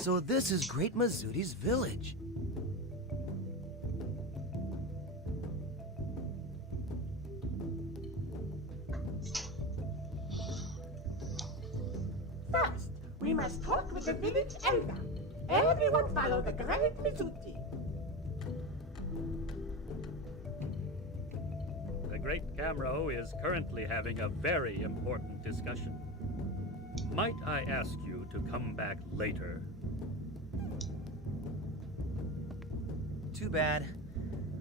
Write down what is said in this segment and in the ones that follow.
So this is Great Mizuti's village. First, we must talk with the village elder. Everyone follow the Great Mizuti. The Great Gamro is currently having a very important discussion. Might I ask you to come back later? Too bad.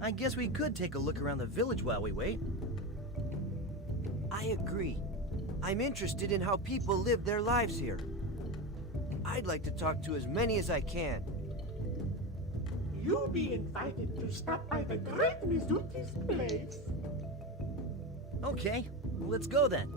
I guess we could take a look around the village while we wait. I agree. I'm interested in how people live their lives here. I'd like to talk to as many as I can. You'll be invited to stop by the Great Mizuti's place. Okay, let's go then.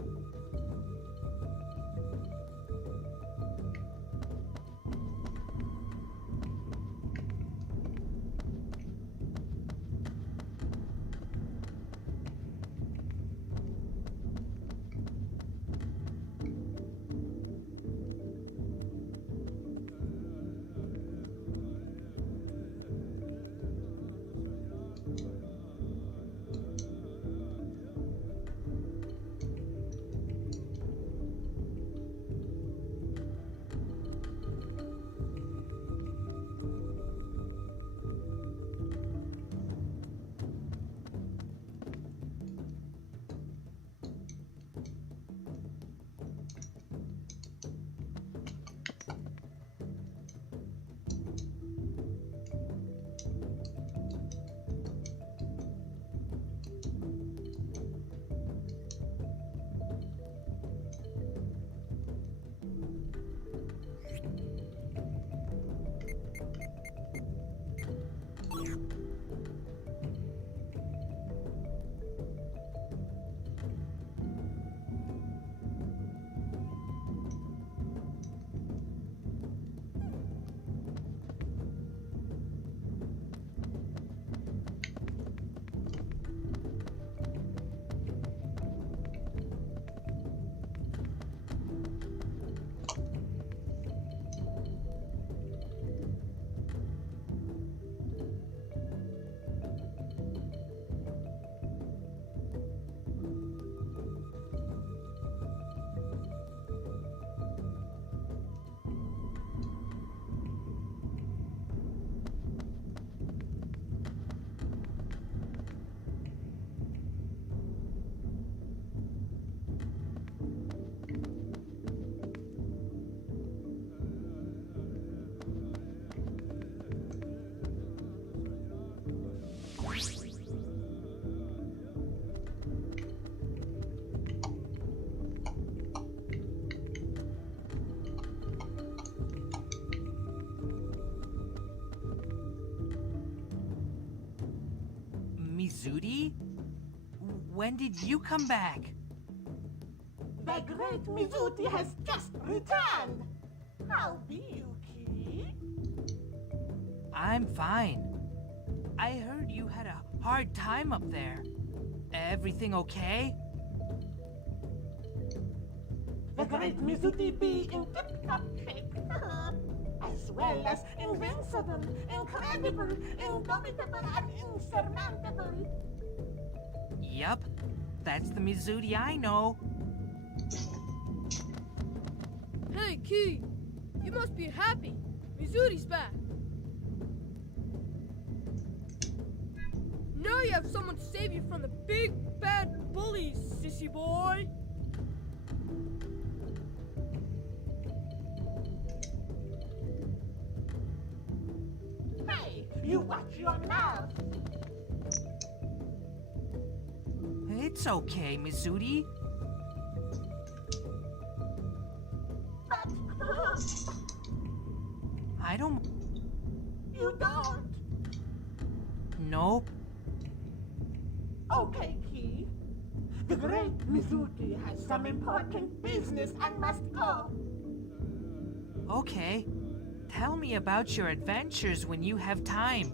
Mizuti? When did you come back? The Great Mizuti has just returned. How be you, Key? I'm fine. I heard you had a hard time up there. Everything okay? The Great Mizuti be in tip-top shape. As well as invincible, incredible, indomitable, and insurmountable. Yup, that's the Mizuti I know. Hey, Key! You must be happy. Mizuti's back. Now you have someone to save you from the big bad bullies, sissy boy! Hey, you watch your mouth. It's okay, Mizuti. But I don't... you don't. Nope. Okay, Key. The Great Mizuti has some important business and must go. Okay. Tell me about your adventures when you have time.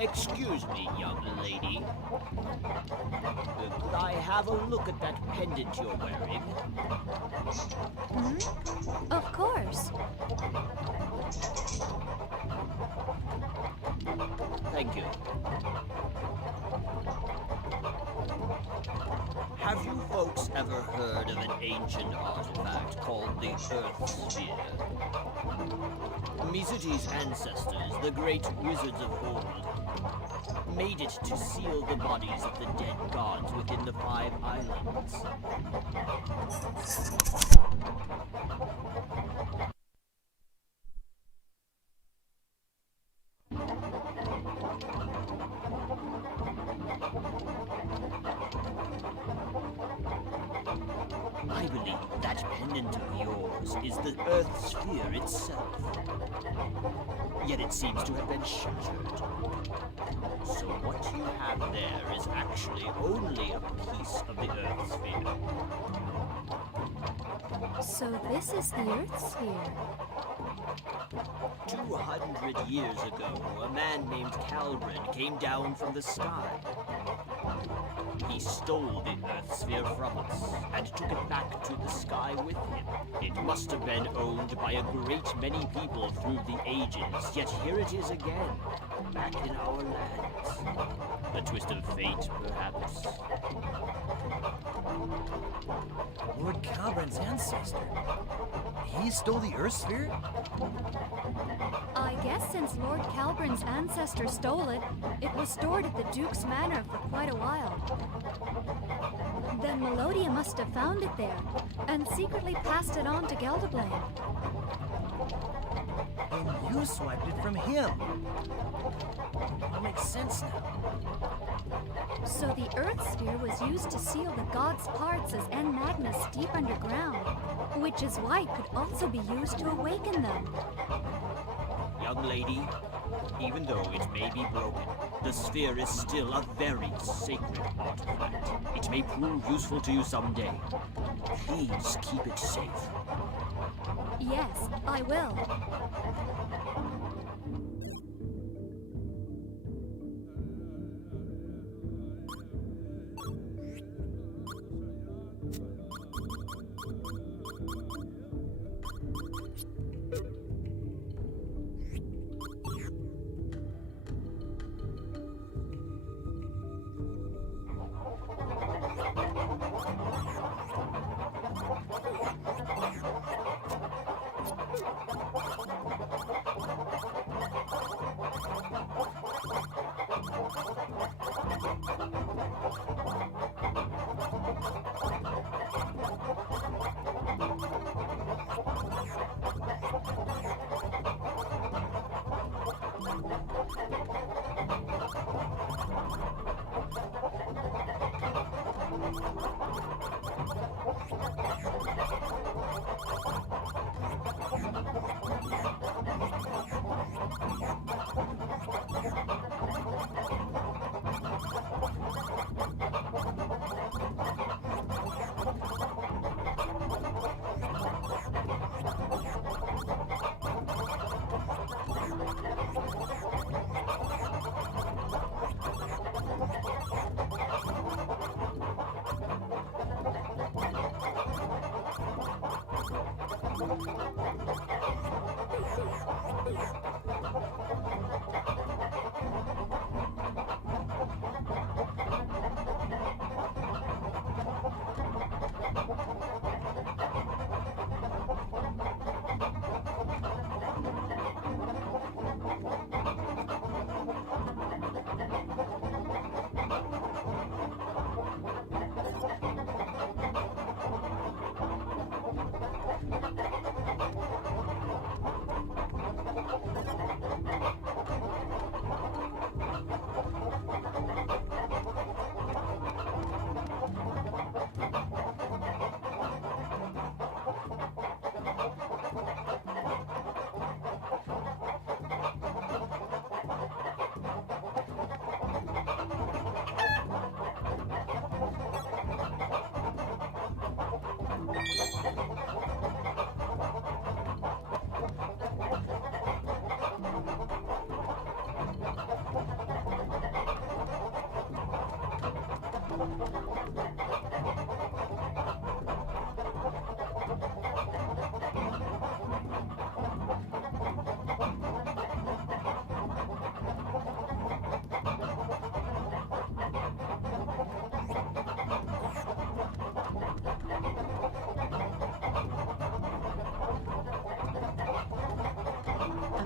Excuse me, young lady. Could I have a look at that pendant you're wearing? Of course. Thank you. Have you folks ever heard of an ancient artifact called the Earth Sphere? Mizuti's ancestors, the great wizards of old, made it to seal the bodies of the dead gods within the 5 islands. I believe that pendant of yours is the Earth Sphere itself. Yet it seems to have been shattered. So what you have there is actually only a piece of the Earth sphere. So this is the Earth sphere. 200 years ago, a man named Calvin came down from the sky. He stole the Earth sphere from us and took it back to the sky with him. It must have been owned by a great many people through the ages, yet here it is again, back in our lands. A twist of fate, perhaps. Lord Calbrin's ancestor. He stole the Earth sphere? I guess since Lord Calbrin's ancestor stole it, it was stored at the Duke's Manor for quite a while. Then Melodia must have found it there, and secretly passed it on to Gelderblane. And you swiped it from him. That makes sense now. So the Earth sphere was used to seal the gods' parts as N Magnus deep underground, which is why it could also be used to awaken them. Young lady, even though it may be broken, the sphere is still a very sacred artifact. It may prove useful to you someday. Please keep it safe. Yes, I will.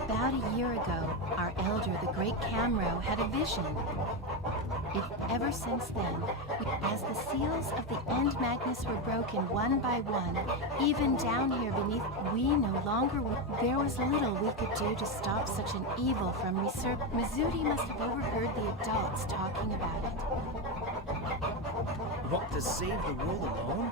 About a year ago, our elder, the great Camro, had a vision. If ever since then, as the seals of the End Magnus were broken one by one, even down here beneath, we no longer there was little we could do to stop such an evil from Mizuti must have overheard the adults talking about it. What, to save the world alone?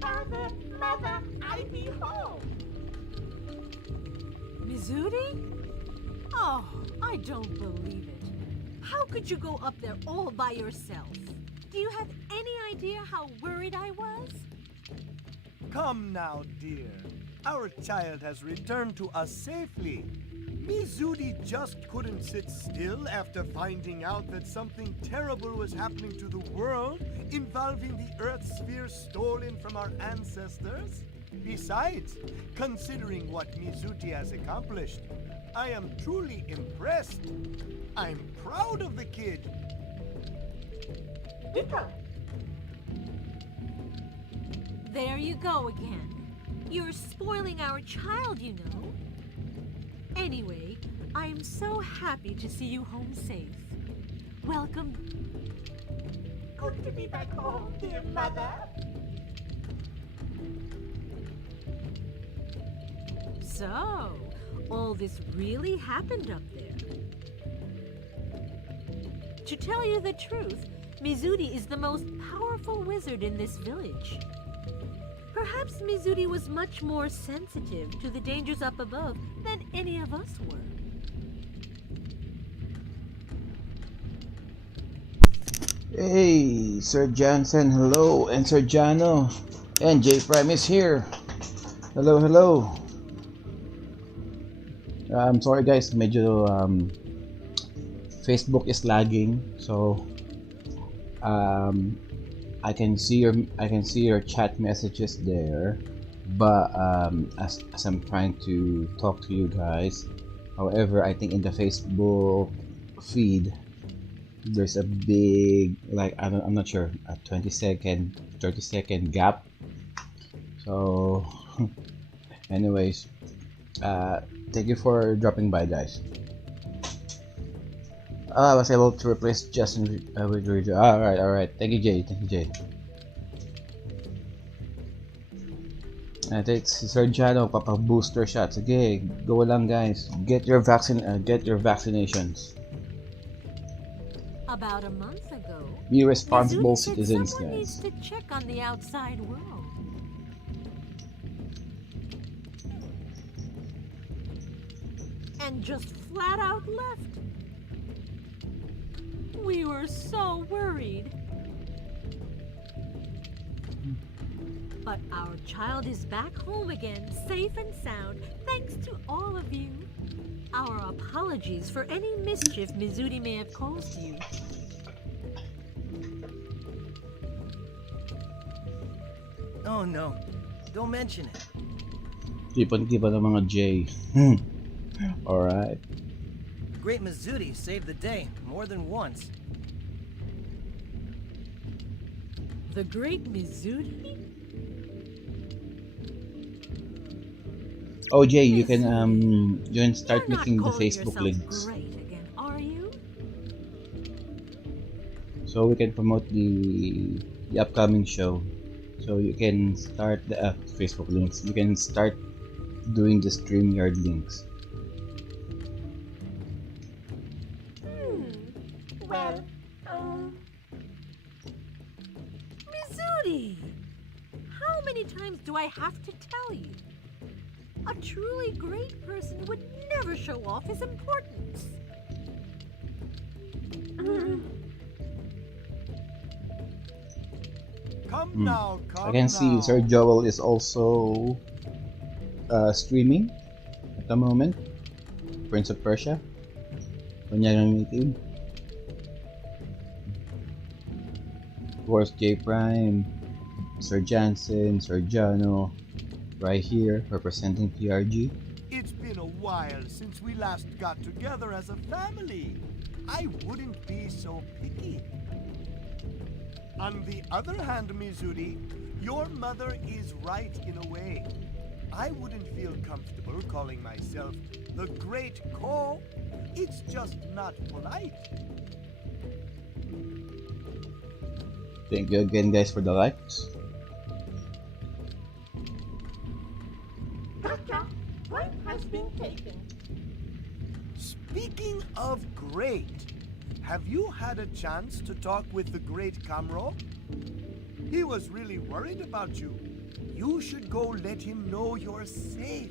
Father, Mother, I be home. Mizuri? Oh, I don't believe it. How could you go up there all by yourself? Do you have any idea how worried I was? Come now, dear. Our child has returned to us safely. Mizuri just couldn't sit still after finding out that something terrible was happening to the world involving the Earth sphere stolen from our ancestors. Besides, considering what Mizuti has accomplished, I am truly impressed. I'm proud of the kid. Ditto. There you go again. You're spoiling our child, you know. Anyway, I'm so happy to see you home safe. Welcome. Good to be back home, dear mother. So, all this really happened up there. To tell you the truth, Mizuti is the most powerful wizard in this village. Perhaps Mizuti was much more sensitive to the dangers up above than any of us were. Hey, Sir Jansen, hello, and Sir Jano, and J Prime is here. Hello, hello. I'm sorry guys, medyo Facebook is lagging, so I can see your chat messages there, but as I'm trying to talk to you guys, however, I think in the Facebook feed there's a big, like, I'm not sure, a 20-second, 30-second gap. So anyways, thank you for dropping by, guys. I was able to replace Justin with Rijo. Alright. Thank you, Jay. I think Sir Jano, papa-booster shot. Sige, go lang, guys. Get your vaccinations. About a month ago, Be responsible Mizuti said citizens, someone guys. needs to check on the outside world. And just flat out left. We were so worried. But our child is back home again, safe and sound, thanks to all of you. Our apologies for any mischief Mizuti may have caused you. Oh no, don't mention it. Kipan ng mga J. Alright. great Mizuti saved the day more than once. The great Mizuti? Oh, Jay, you can start You're not making the calling Facebook yourself links, great again, are you? so we can promote the upcoming show. So you can start the Facebook links. You can start doing the StreamYard links. Well, Mizuti! How many times do I have to tell you? A truly great person would never show off his importance. Come now, come I can see now. Sir Joel is also streaming at the moment. Prince of Persia. Kanyang YouTube. Of course, J Prime, Sir Jansen, Sir Jano, right here representing PRG. It's been a while since we last got together as a family. I wouldn't be so picky. On the other hand, Mizuti, your mother is right in a way. I wouldn't feel comfortable calling myself the Great Ko. It's just not polite. Thank you again, guys, for the likes. gotcha. Point has been taken. Speaking of great, have you had a chance to talk with the Great Kamro? He was really worried about you. You should go let him know you're safe.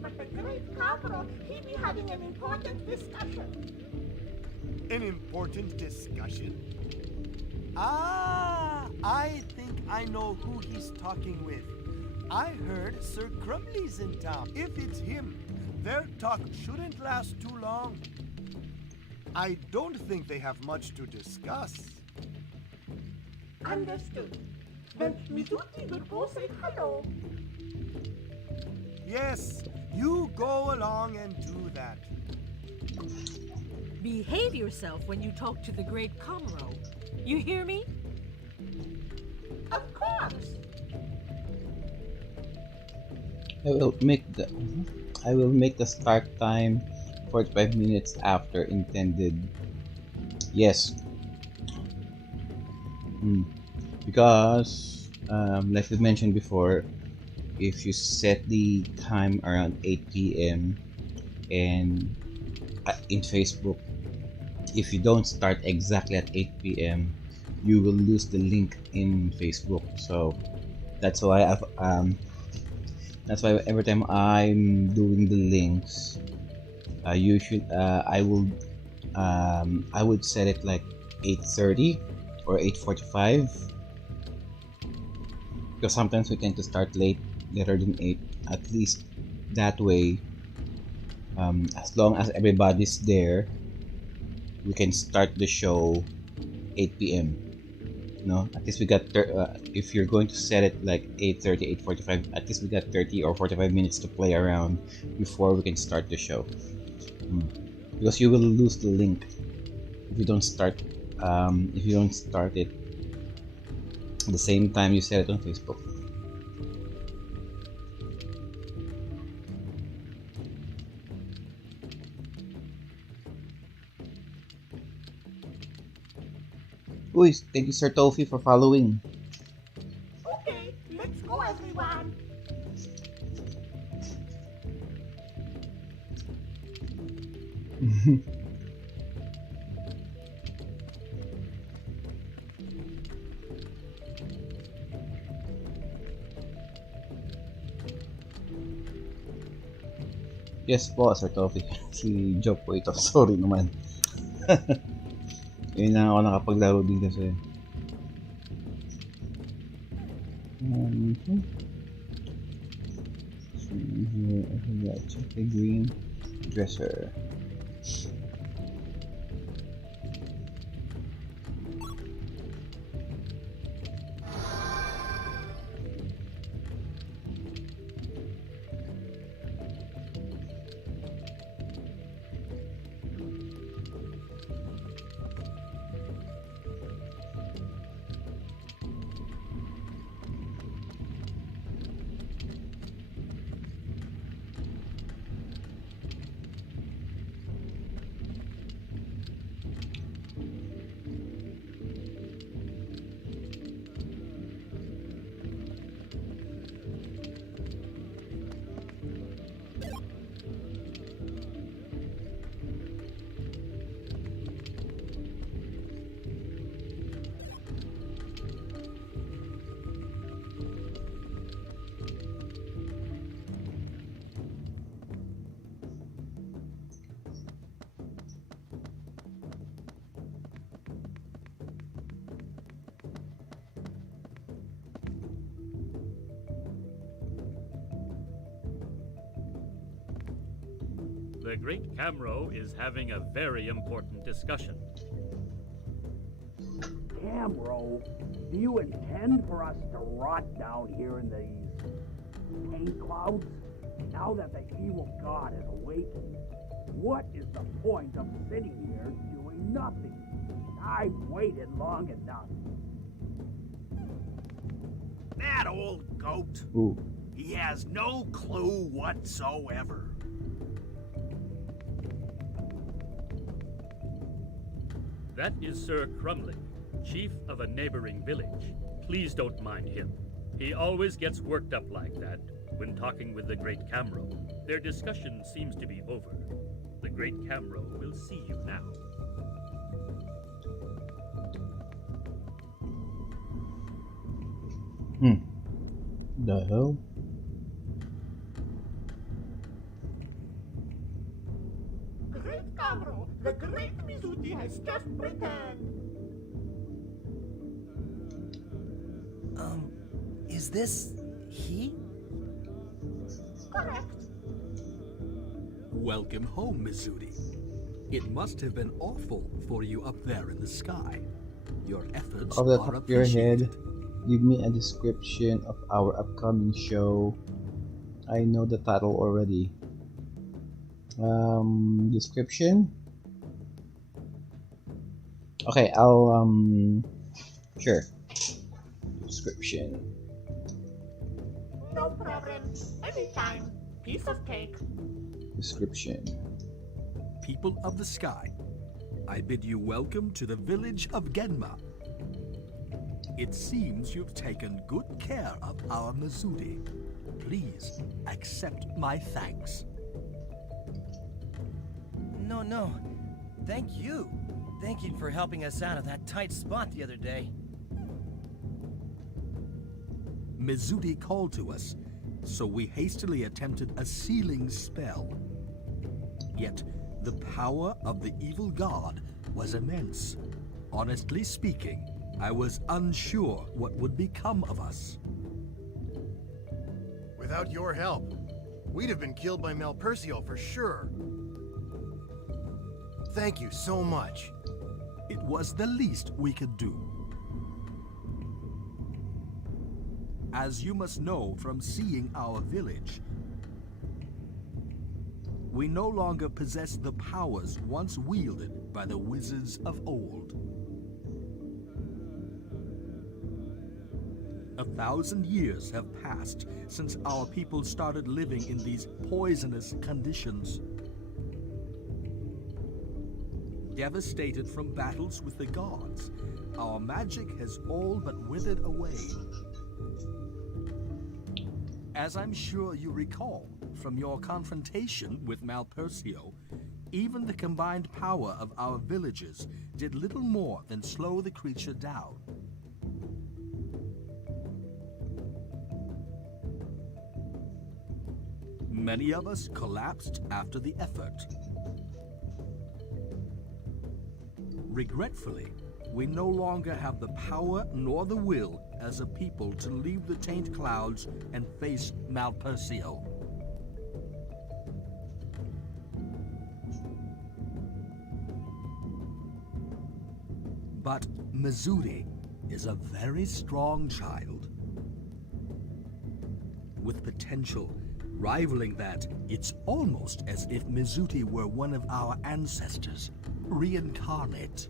But the great Cabro, he be having an important discussion. An important discussion? Ah, I think I know who he's talking with. I heard Sir Crumbly's in town. If it's him, their talk shouldn't last too long. I don't think they have much to discuss. Understood. Then Mizuti will go say hello. Yes, you go along and do that. Behave yourself when you talk to the great Kamro. You hear me? Of course. I will make the start time 45 minutes after intended. Yes. Because like we mentioned before, if you set the time around 8 p.m. and in Facebook, if you don't start exactly at 8 p.m., you will lose the link in Facebook. So that's why every time I'm doing the links, I would set it like 8:30 or 8:45, because sometimes we tend to start later than 8. At least that way, as long as everybody's there, we can start the show 8 p.m. At least we got if you're going to set it like 8:30, 8:45, at least we got 30 or 45 minutes to play around before we can start the show. Because you will lose the link if you don't start it at the same time you set it on Facebook. Uy, thank you, Sir Tofi, for following. Okay, let's go, everyone. Yes po, Sir Tofi. Si Joe po ito. Sorry naman. Ngayon na ako nakapaglaro din kasi. So here, check the green dresser. The Great Camro is having a very important discussion. Camro, do you intend for us to rot down here in these paint clouds? Now that the evil god has awakened, what is the point of sitting here doing nothing? I've waited long enough. That old goat. Ooh. He has no clue whatsoever. That is Sir Crumley, chief of a neighboring village. Please don't mind him. He always gets worked up like that when talking with the Great Camro. Their discussion seems to be over. The Great Camro will see you now. The hell? Great Camro, the great Mizuti has just returned. Is this he? Correct. Welcome home, Mizuti. It must have been awful for you up there in the sky. Your efforts Off the are top of your head, appreciated. give me a description of our upcoming show. I know the title already. Description? Okay, sure. Description. No problem. Anytime. Piece of cake. Description. People of the sky, I bid you welcome to the village of Genma. It seems you've taken good care of our Mizuti. Please accept my thanks. No. Thank you. Thank you for helping us out of that tight spot the other day. Mizuti called to us, so we hastily attempted a sealing spell. Yet, the power of the evil god was immense. Honestly speaking, I was unsure what would become of us. Without your help, we'd have been killed by Malpercio for sure. Thank you so much. It was the least we could do. As you must know from seeing our village, we no longer possess the powers once wielded by the wizards of old. 1,000 years have passed since our people started living in these poisonous conditions. Devastated from battles with the gods, our magic has all but withered away. As I'm sure you recall from your confrontation with Malpercio, even the combined power of our villages did little more than slow the creature down. Many of us collapsed after the effort. Regretfully, we no longer have the power nor the will as a people to leave the taint clouds and face Malpercio. But Mizuti is a very strong child. With potential rivaling that, it's almost as if Mizuti were one of our ancestors, reincarnate.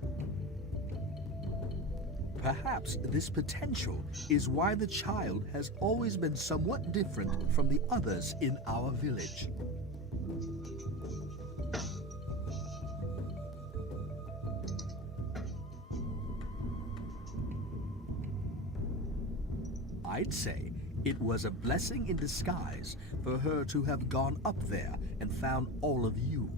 Perhaps this potential is why the child has always been somewhat different from the others in our village. I'd say it was a blessing in disguise for her to have gone up there and found all of you.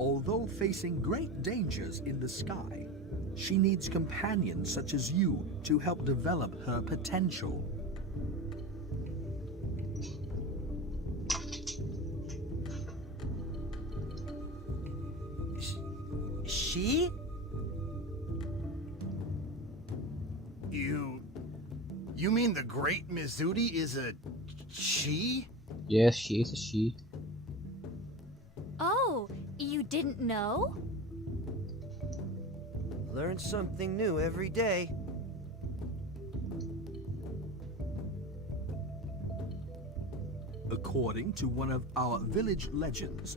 Although facing great dangers in the sky, she needs companions such as you to help develop her potential. She? You mean the great Mizuti is a She? Yes, she is a she. Oh, you didn't know? Learn something new every day. According to one of our village legends,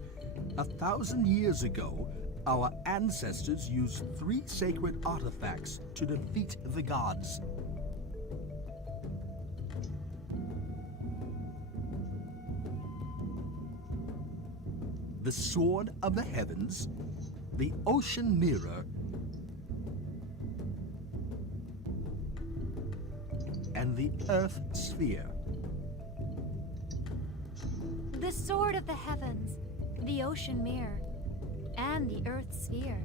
1,000 years ago, our ancestors used 3 sacred artifacts to defeat the gods. The Sword of the Heavens, the Ocean Mirror, and the Earth Sphere. The Sword of the Heavens, the Ocean Mirror, and the Earth Sphere.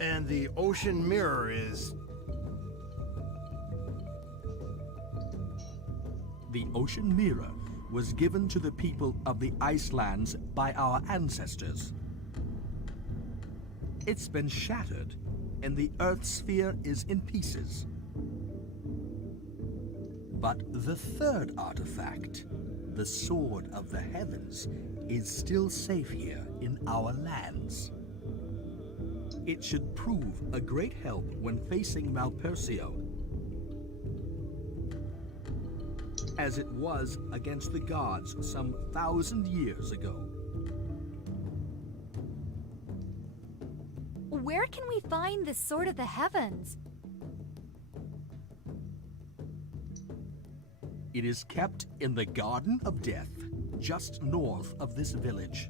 And the Ocean Mirror is... The Ocean Mirror was given to the people of the Icelands by our ancestors. It's been shattered, and the Earth Sphere is in pieces. But the third artifact, the Sword of the Heavens, is still safe here in our lands. It should prove a great help when facing Malpersio, as it was against the gods some 1,000 years ago. Where can we find the Sword of the Heavens? It is kept in the Garden of Death, just north of this village.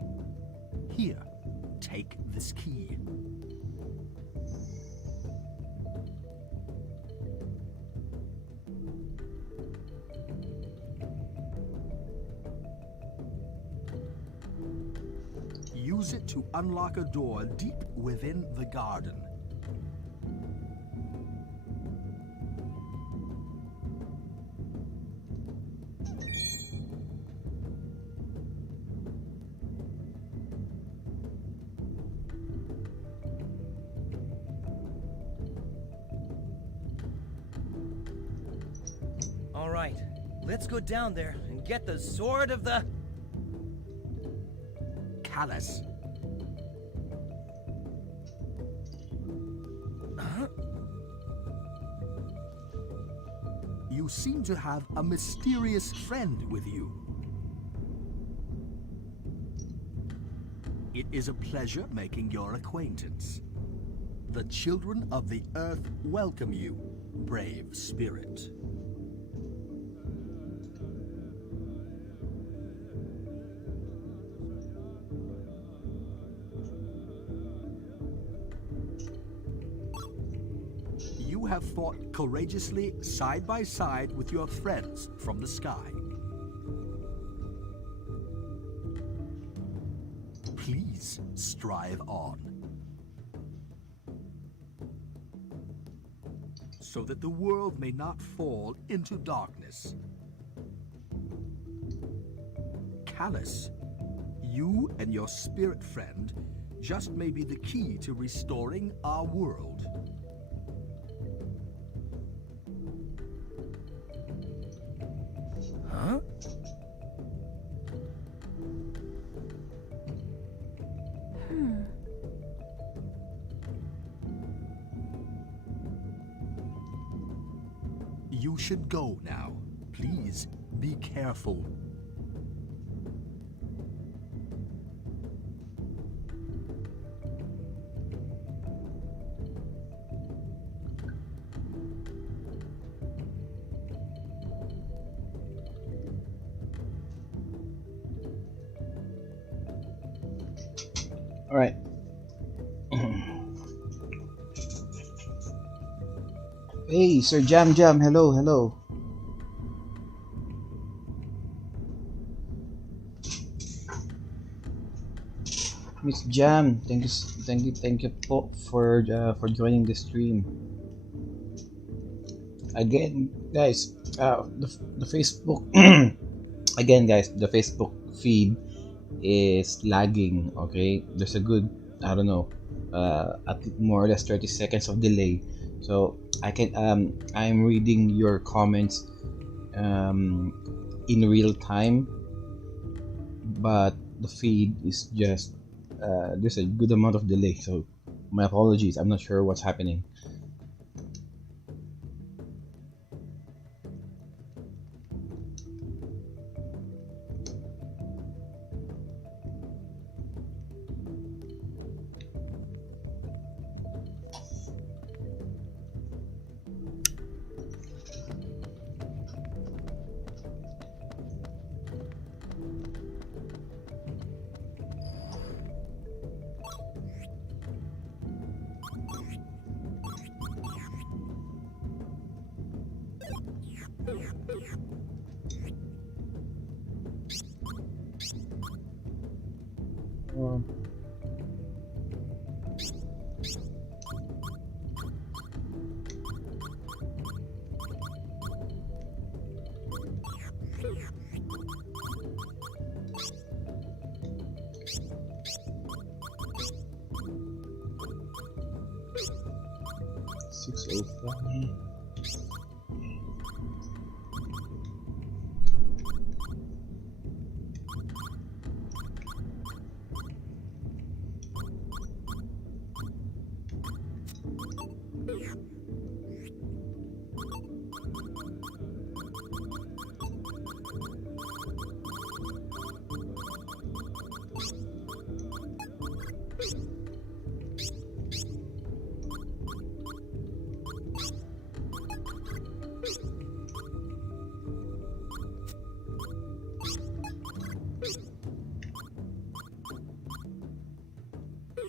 Here, take this key. Use it to unlock a door deep within the garden. All right, let's go down there and get the Sword of the... Callus. You seem to have a mysterious friend with you. It is a pleasure making your acquaintance. The children of the earth welcome you, brave spirit. You have fought courageously side by side with your friends from the sky. Please strive on, so that the world may not fall into darkness. Callus, you and your spirit friend just may be the key to restoring our world. Huh? You should go now. Please be careful. All right. Hey, Sir Jam Jam, hello, hello. Miss Jam, thank you for joining the stream. Again, guys, the Facebook again, guys, the Facebook feed is lagging. Okay, there's a good I don't know, at more or less 30 seconds of delay. So I'm reading your comments in real time, but the feed is just there's a good amount of delay. So my apologies. I'm not sure what's happening.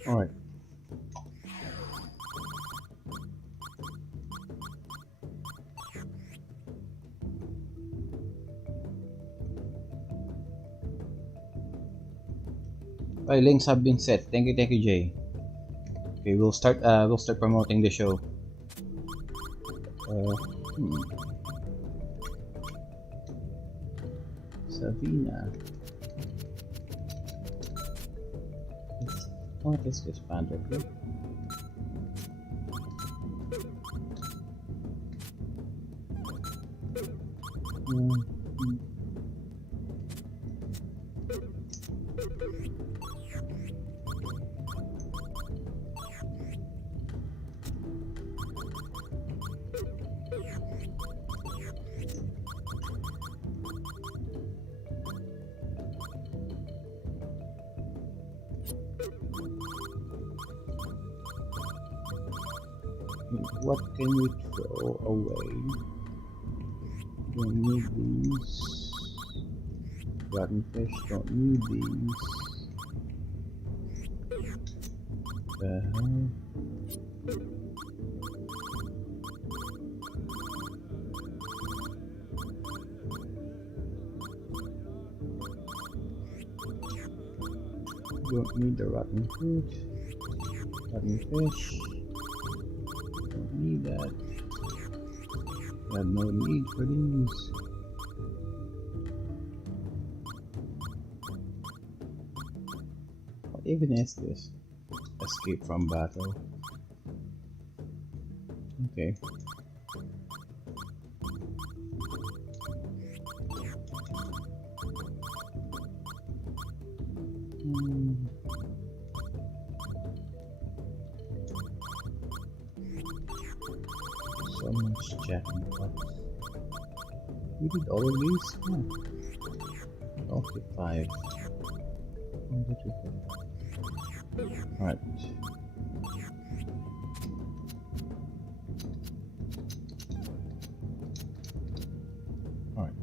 All right. Okay, links have been set. Thank you, Jay. Okay, we'll start promoting the show. Savina. Oh, this is Panda. Okay. What can we throw away? Don't need these. Rotten fish, don't need these. The hell? Don't need the rotten fruit. Rotten fish. Don't need that. Got no need for these. What even is this? Escape from battle. Okay. So much chatting box. We did all of these? Oh. Okay, 5. 1, 2, 3, 4. Alright. Alright.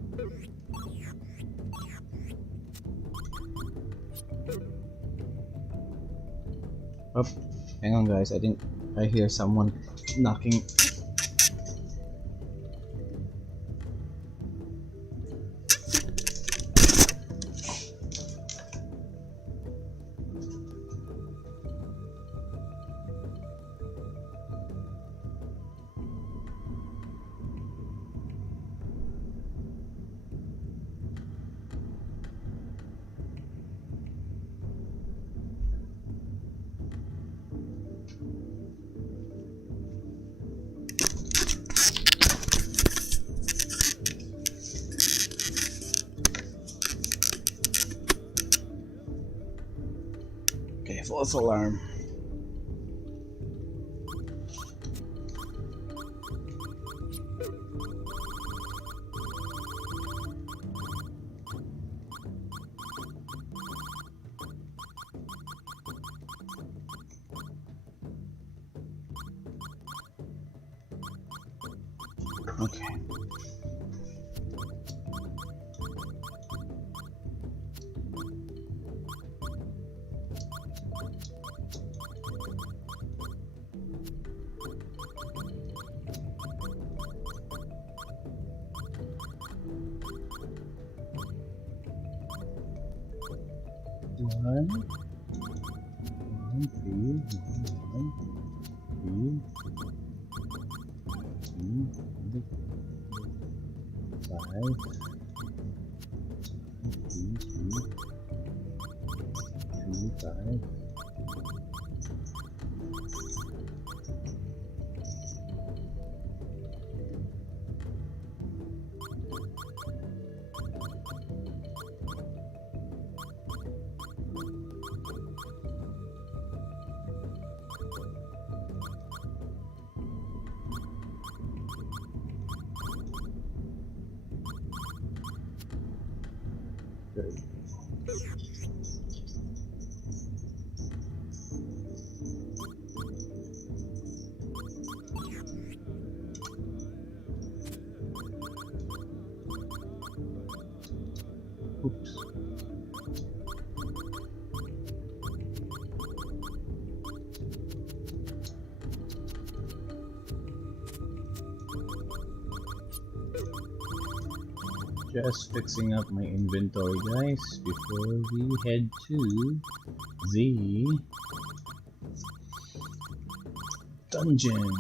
Oh, hang on guys, I think I hear someone knocking. False alarm. Okay. One, three, five, five. Oops. Just fixing up my inventory, guys, before we head to the dungeon.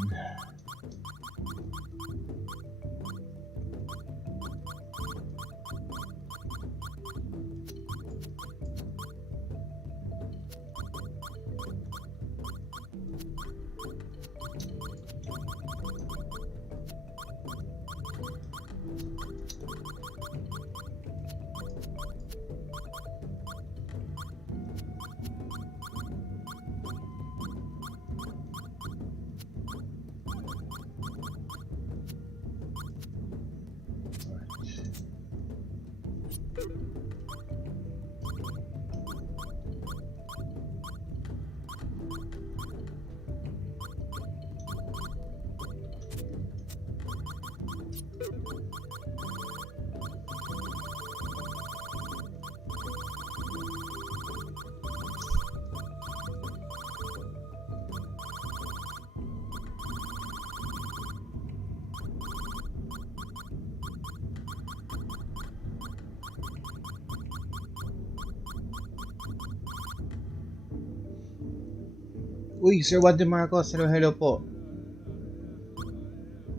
Uy, Sir Juan De Marcos, hello po.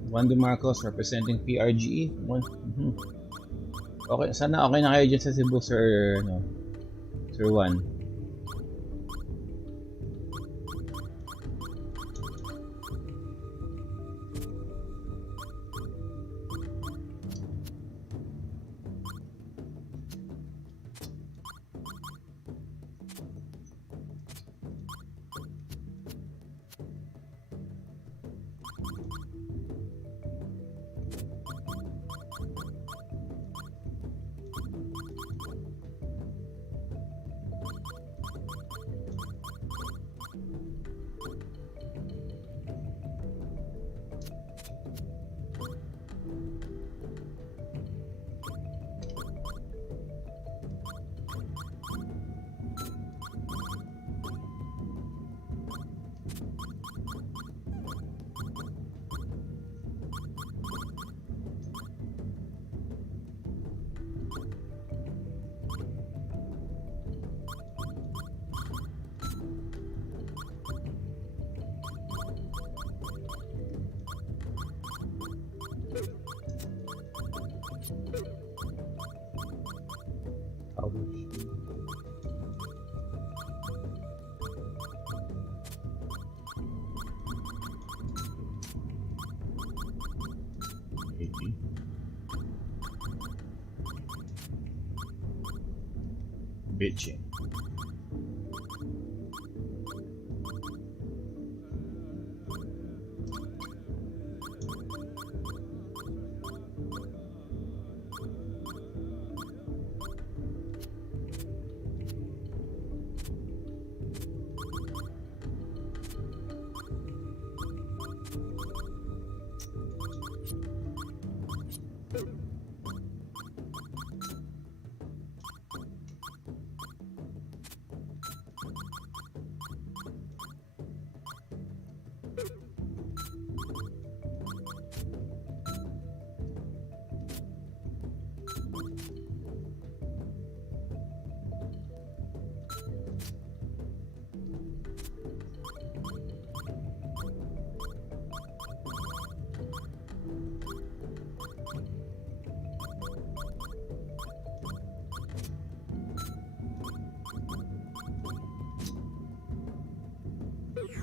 Juan De Marcos representing PRGE. Okay, sana okay na kayo dyan sa Cebu, Sir Juan. Bitching.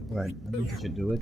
Right, I think we should do it.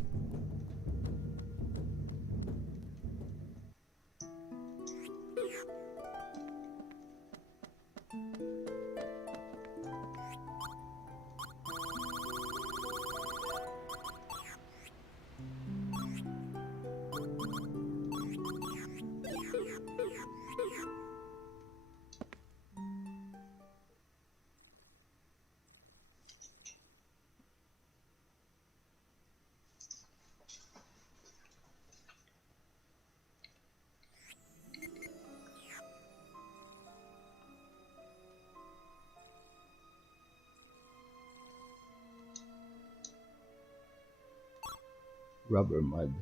Rubber mud.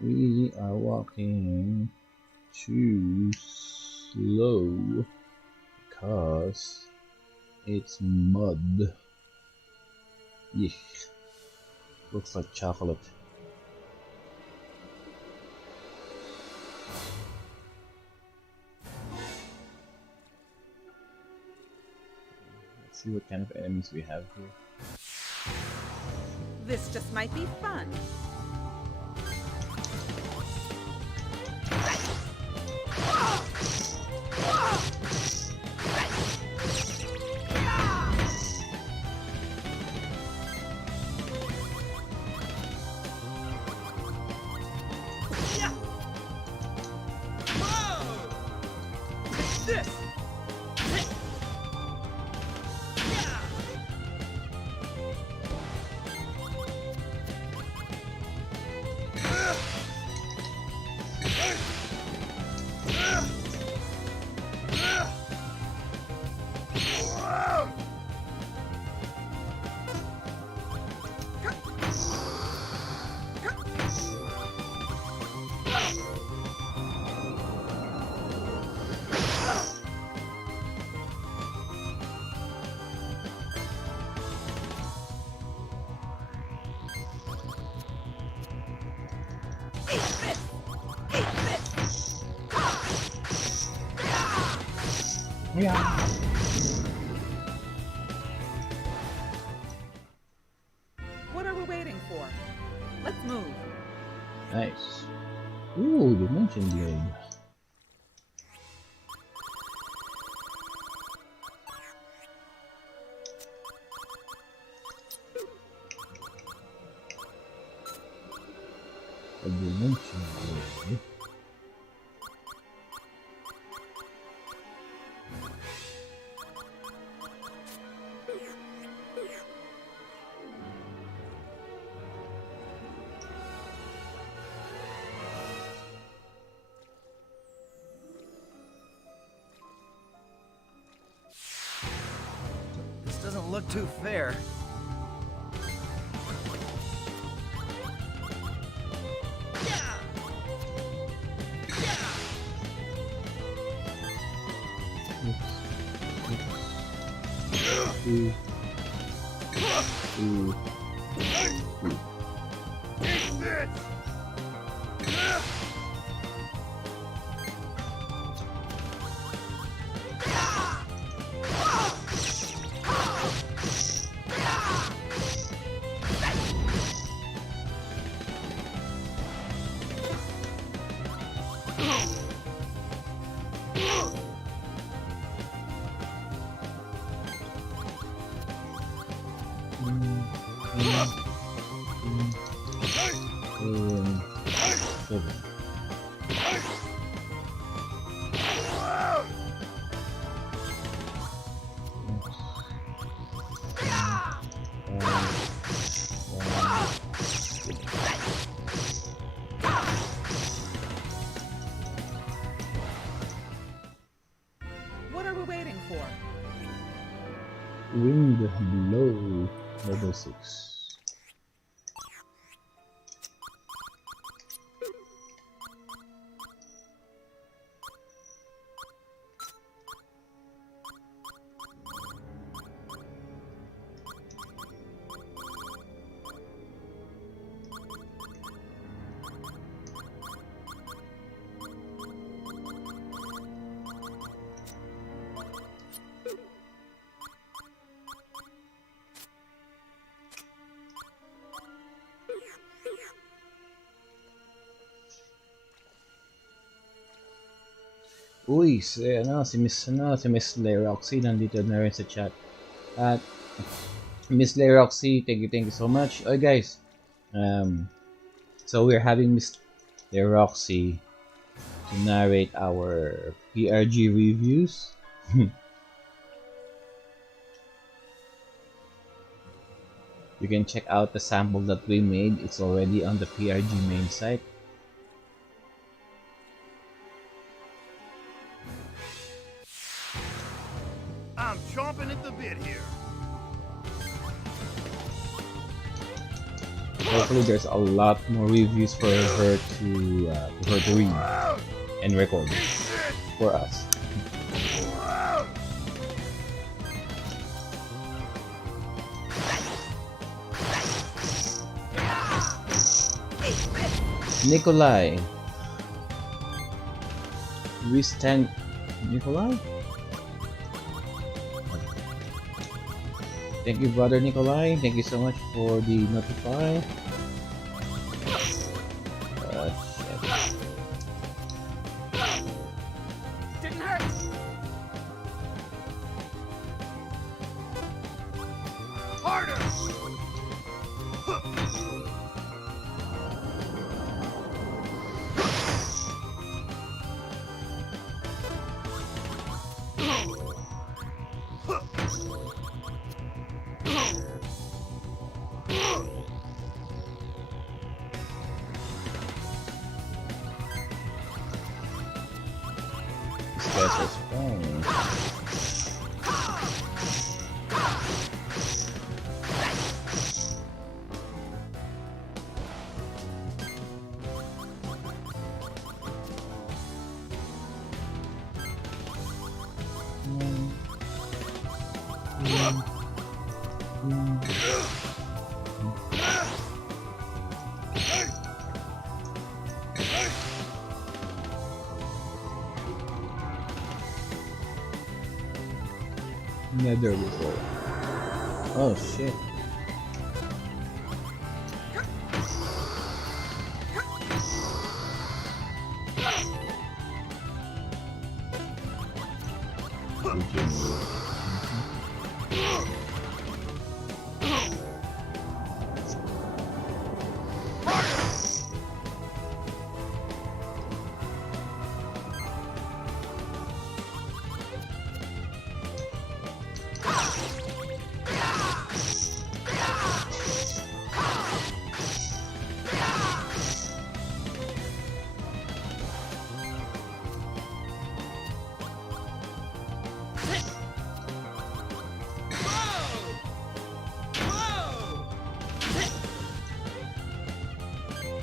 We are walking too slow because it's mud. Yeesh. Looks like chocolate. Let's see what kind of enemies we have here. This just might be fun. Yeah. What are we waiting for? Let's move. Nice. Ooh, Dimension Blade. A Dimension Blade. This doesn't look too fair. Wind Blow level 6. Uy, si Miss Roxy nandito na rin sa chat. At Miss Roxy, thank you so much. Oh guys, so we're having Miss Roxy to narrate our PRG reviews. You can check out the sample that we made. It's already on the PRG main site. I'm chomping at the bit here. Hopefully there's a lot more reviews for her to read and record for us. Nikolai. We stand Nikolai? Thank you, brother Nikolai. Thank you so much for the notify. Shit. Didn't hurt. Harder. Nether before. Oh shit.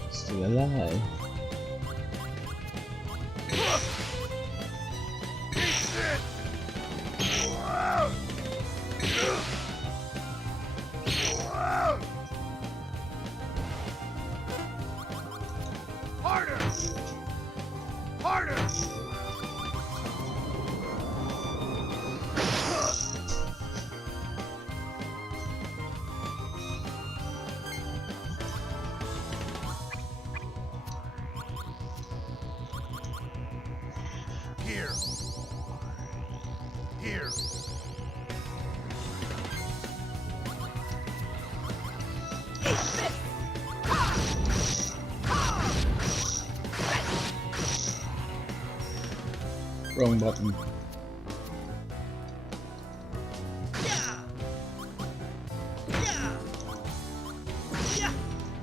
Still alive. Harder! Harder! Here. Here. Wrong button.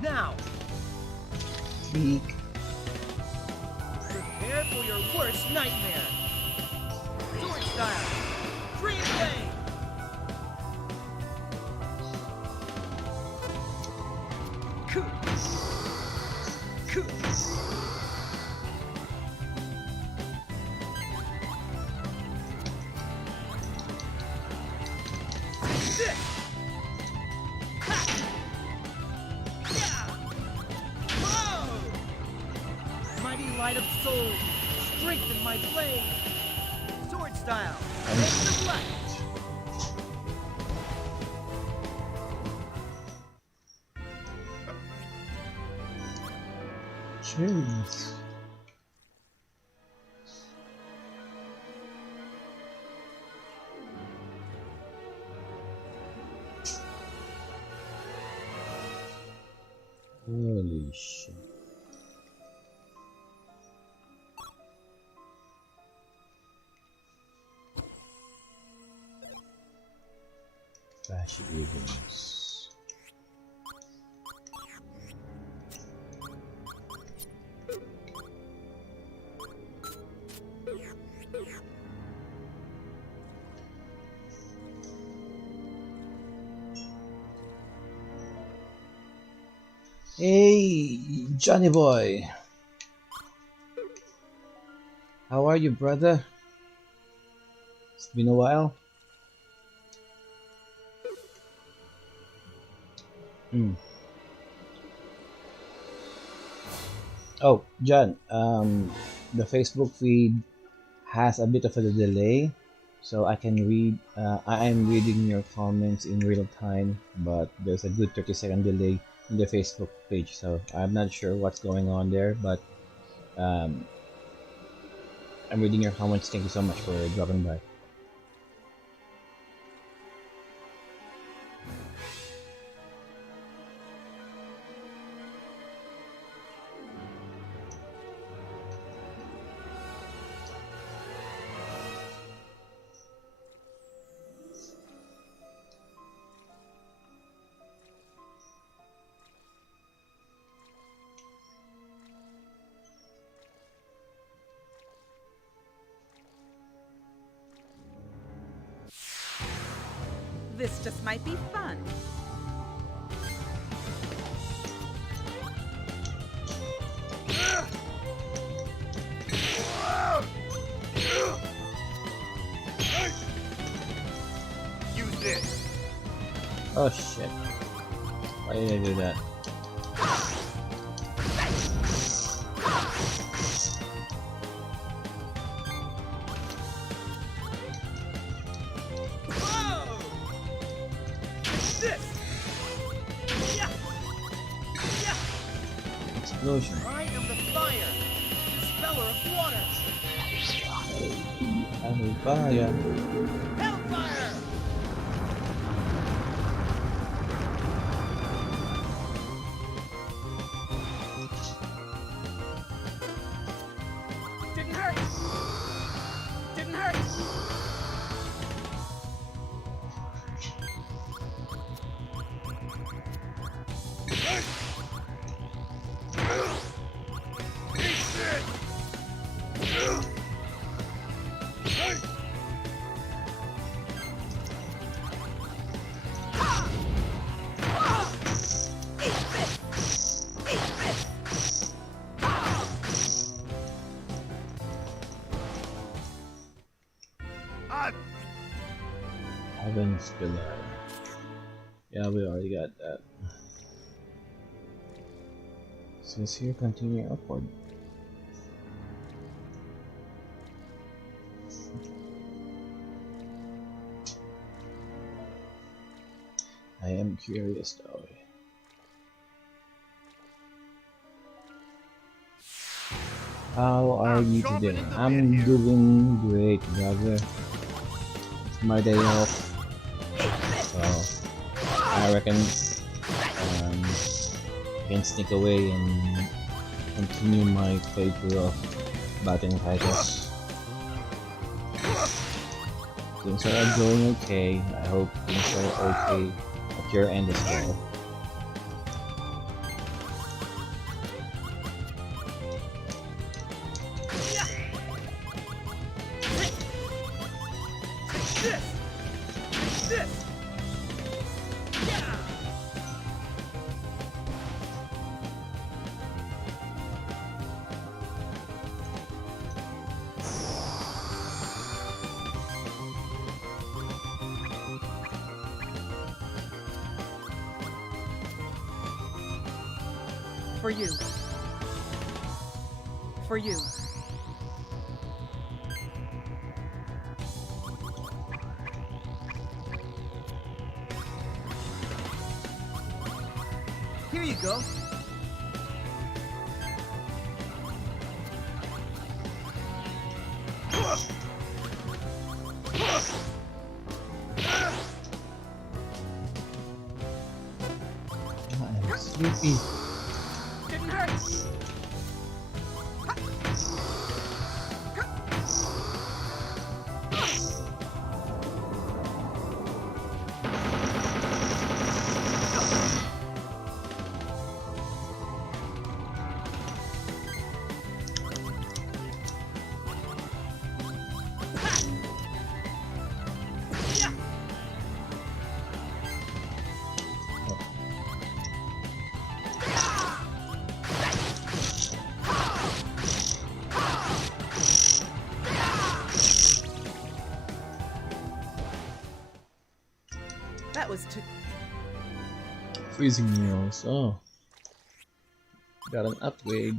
Now, Speak. prepare for your worst nightmare. Sword style. Dream blade. Mighty light of soul, strengthen my blade. Sword style. Raise the blade. Jeez. Holy shit. Flash events. Hey, Johnny boy. How are you, brother? It's been a while. Oh, John, the Facebook feed has a bit of a delay, so I can read. I am reading your comments in real time, but there's a good 30-second delay in the Facebook page, so I'm not sure what's going on there, but I'm reading your comments. Thank you so much for dropping by. This just might be fun. Use this. Oh shit. Why did I do that? Explosion. I am the fire, dispeller of water. I'm on fire. Hellfire! Didn't hurt. Didn't hurt. Heaven Spiller. Yeah, we already got that. Says here, continue upward. I am curious though. How are you today? I'm doing great, brother. It's my day off. So I reckon I can sneak away and continue my playthrough of BATEN KAITOS. Things are going okay. I hope things are okay at your end as well. For you. For you. Here you go. I'm sleepy. Didn't hurt. That was too. Freezing meals. Oh. Got an upgrade.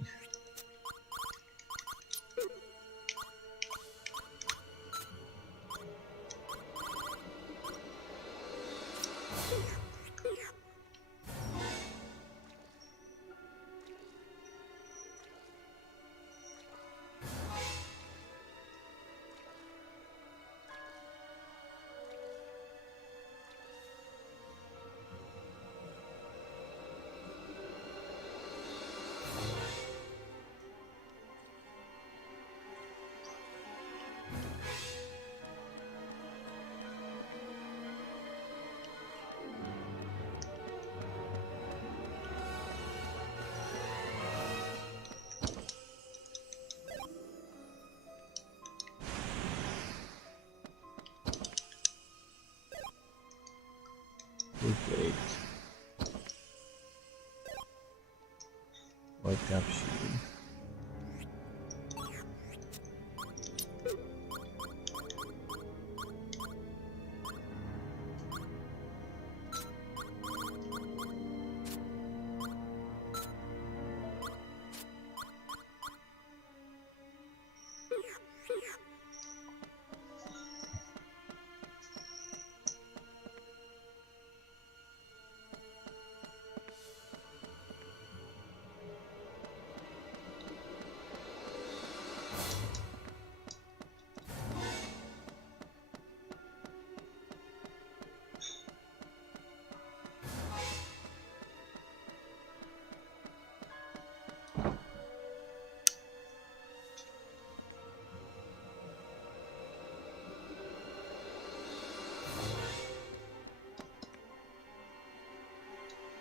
Great. White cap shield.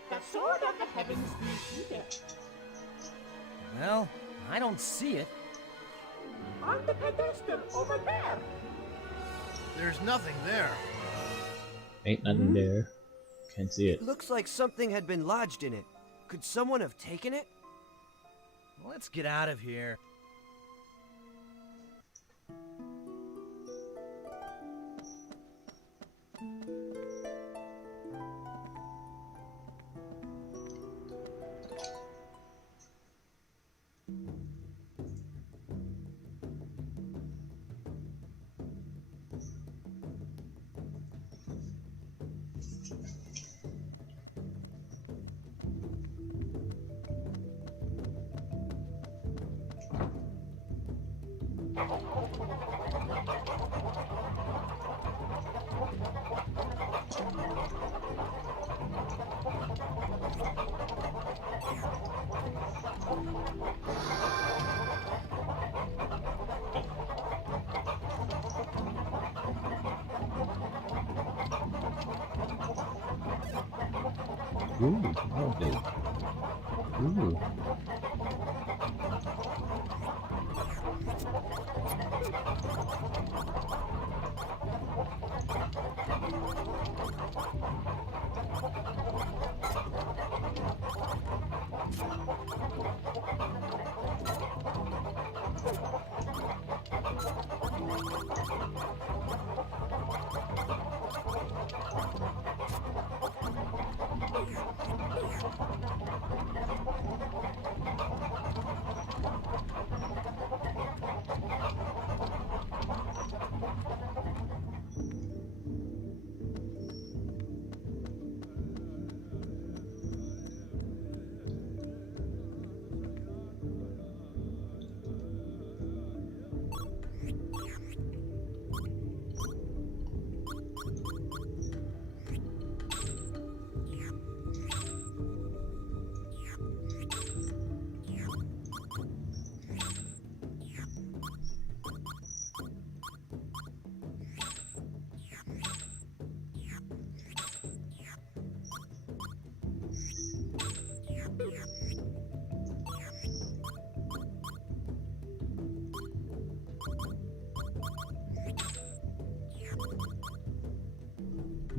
The sword of the heavens be here. Well, I don't see it. On the pedestal over there. There's nothing there. Ain't nothing there. Can't see it. Looks like something had been lodged in it. Could someone have taken it? Let's get out of here. Ooh, lovely. Ooh.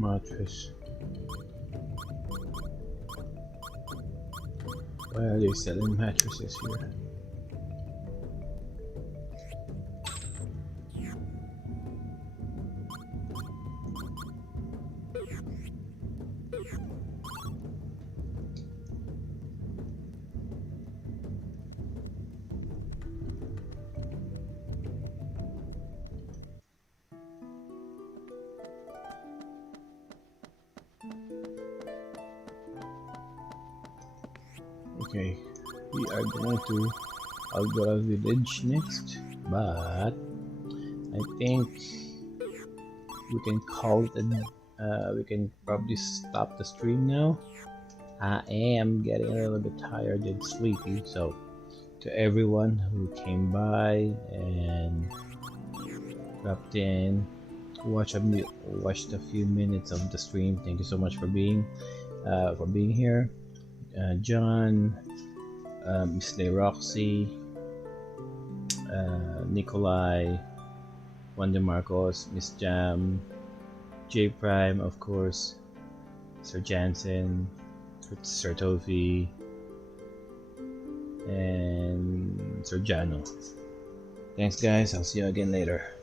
mattress. Why are they selling mattresses here? Okay, we are going to Algora village next, but I think we can call it we can probably stop the stream now. I am getting a little bit tired and sleepy, so to everyone who came by and dropped in, watched a few minutes of the stream, thank you so much for being here. John, Miss Lay Roxy, Nikolai, Wanda Marcos, Miss Jam, J Prime, of course, Sir Jansen, Sir Tofi, and Sir Jano. Thanks guys, I'll see you again later.